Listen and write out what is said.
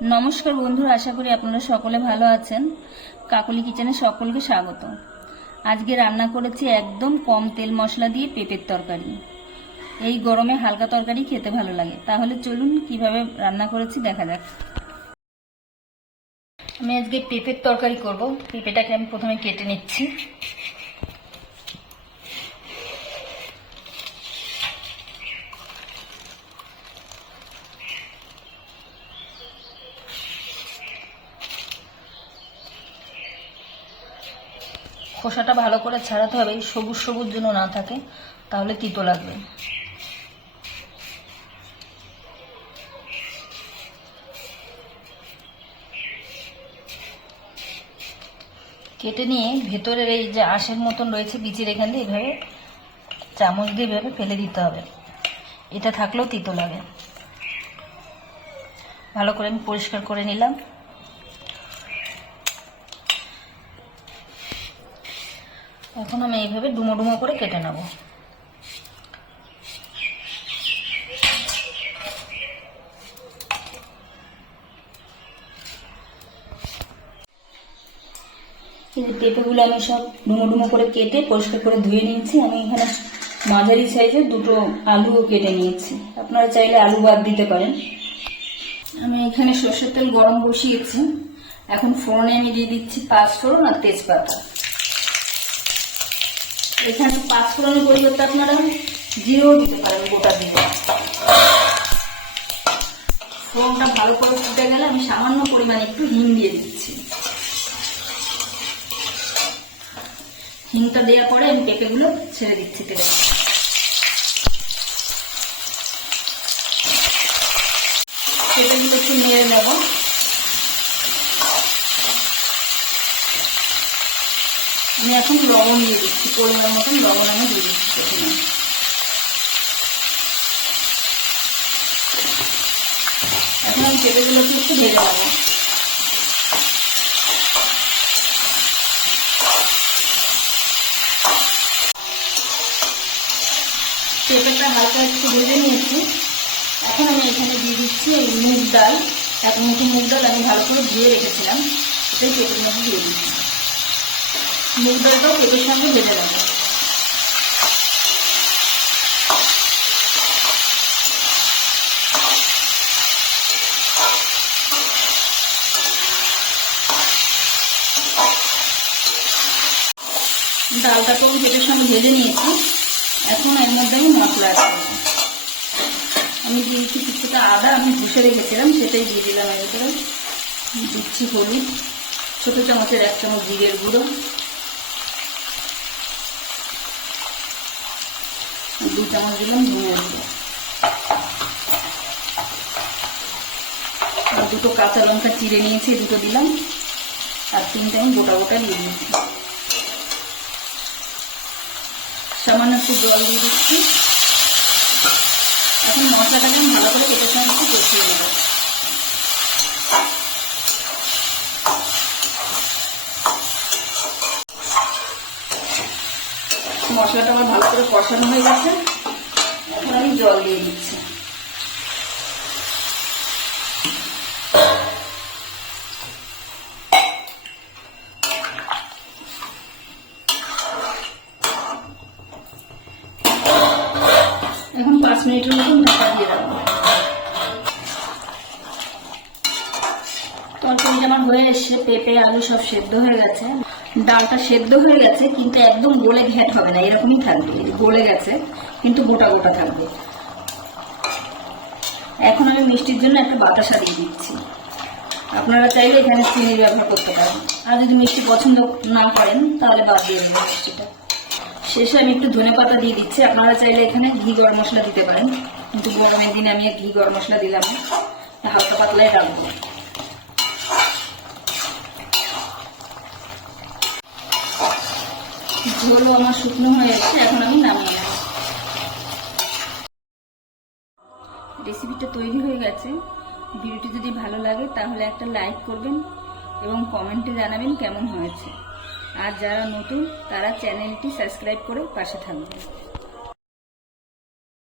নমস্কার বন্ধুরা, আশা করি আপনারা সকলে ভালো আছেন। কাকলি কিচেনে সকলকে স্বাগত। আজকে রান্না করেছি একদম কম তেল মশলা দিয়ে পেঁপের তরকারি। এই গরমে হালকা তরকারি খেতে ভালো লাগে। তাহলে চলুন কিভাবে রান্না করেছি দেখা যাক। আমি আজকে পেঁপের তরকারি করব। পেঁপেটাকে আমি প্রথমে কেটে নিচ্ছি। খোসাটা ভালো করে ছাড়াতে হবে, সবুজ সবুজ যেন না থাকে, তাহলে তিতো লাগবে। কেটে নিয়ে ভেতরের এই যে আঁশের মতন রয়েছে বিচির, এখান দিয়ে এইভাবে চামচ দিয়ে এভাবে ফেলে দিতে হবে। এটা থাকলেও তিতো লাগে। ভালো করে আমি পরিষ্কার করে নিলাম। এখন আমি এইভাবে ডুমো ডুমো করে কেটে নেব। এই যে পেঁপেগুলো আমি সব ডুমো ডুমো করে কেটে পরিষ্কার করে ধুয়ে নিয়েছি। আমি এখানে মাঝারি সাইজের দুটো আলুও কেটে নিয়েছি। আপনারা চাইলে আলু বাদ দিতে পারেন। আমি এখানে সরষের তেল গরম বসিয়েছি। এখন ফোড়নে আমি দিয়ে দিচ্ছি পাঁচফোড়ন আর তেজপাতা। এখানে পাঁচফোড়নের পরিবর্তে আপনারা জিরেও দিতে পারেন, গোটা দিয়ে। ফোড়নটা ভালো করে ফুটে গেলে আমি সামান্য পরিমাণে একটু হিং দিয়ে দিচ্ছি। হিংটা দেওয়ার পরে আমি পেঁপেগুলো ছেড়ে দিচ্ছি তেলে। পেঁপেগুলো একটু নেড়ে নেব। আমি এখন লবণ দিয়ে দিচ্ছি, পরিমাণ মতন লবণ আমি দিয়ে দিচ্ছি প্রথমে। এখন আমি পেঁপেগুলোকে একটু ভেজে নেব। পেঁপেটা হালকা একটু ভেজে নিয়েছি। এখন আমি এখানে দিয়ে দিচ্ছি এই মুগ ডাল। এক মুঠো মুগ ডাল আমি ভালো করে ধুয়ে রেখেছিলাম, সেটাই পেঁপের মধ্যে দিয়ে দিচ্ছি। মুগ ডালটাও পেঁপের সঙ্গে ভেজে নেব। ডালটাকে আমি পেঁপের সঙ্গে ভেজে নিয়েছি। এখন এর মধ্যে আমি মশলা অ্যাড করব। আমি দিয়েছি কিছুটা আদা, আমি ঘষে রেখেছিলাম, সেটাই দিয়ে দিলাম। এর ভিতরে দিচ্ছি হলুদ, ছোটো চামচের 1 চামচ জিরের গুঁড়ো, 2 চামচ দিলাম ধনিয়ার গুঁড়ো, আর দুটো কাঁচা লঙ্কা চিড়ে নিয়েছি, দুটো দিলাম, আর 3টে আমি গোটা গোটা দিয়ে দিচ্ছি। সামান্য একটু জল দিয়ে দিচ্ছি। এখন মশলাটাকে আমি ভালো করে পেঁপের সঙ্গে একটু কষিয়ে নেব। মশলাটা আমার ভালো করে কষানো হয়ে গেছে। এখন আমি জল দিয়ে দিচ্ছি। এখন 5 মিনিটের মতন ঢাকা দিয়ে দেবো। তরকারি যেমন হয়ে এসছে, পেঁপে আলু সব সেদ্ধ হয়ে গেছে, ডালটা সেদ্ধ হয়ে গেছে, কিন্তু একদম গলে ঘ্যাট হবে না, এরকমই থাকবে। গলে গেছে কিন্তু গোটা গোটা থাকবে। এখন আমি মিষ্টির জন্য একটু বাতাসা দিয়ে দিচ্ছি। আপনারা চাইলে এখানে চিনি ব্যবহার করতে পারেন, আর যদি মিষ্টি পছন্দ না করেন তাহলে বাদ দিয়ে দেবেন মিষ্টিটা। শেষে আমি একটু ধনেপাতা দিয়ে দিচ্ছি। আপনারা চাইলে এখানে ঘি গরম মশলা দিতে পারেন, কিন্তু গরমের দিনে আমি ঘি গরম মশলা দিলাম না, হালকা পাতলাই রাখবো। ঝোলও আমার শুকনো হয়ে যাচ্ছে, এখন আমি নামিয়ে নেব। রেসিপিটা তৈরি হয়ে গেছে। ভিডিওটি যদি ভালো লাগে তাহলে একটা লাইক করবেন এবং কমেন্টে জানাবেন কেমন হয়েছে। আর যারা নতুন তারা চ্যানেলটি সাবস্ক্রাইব করে পাশে থাকবেন।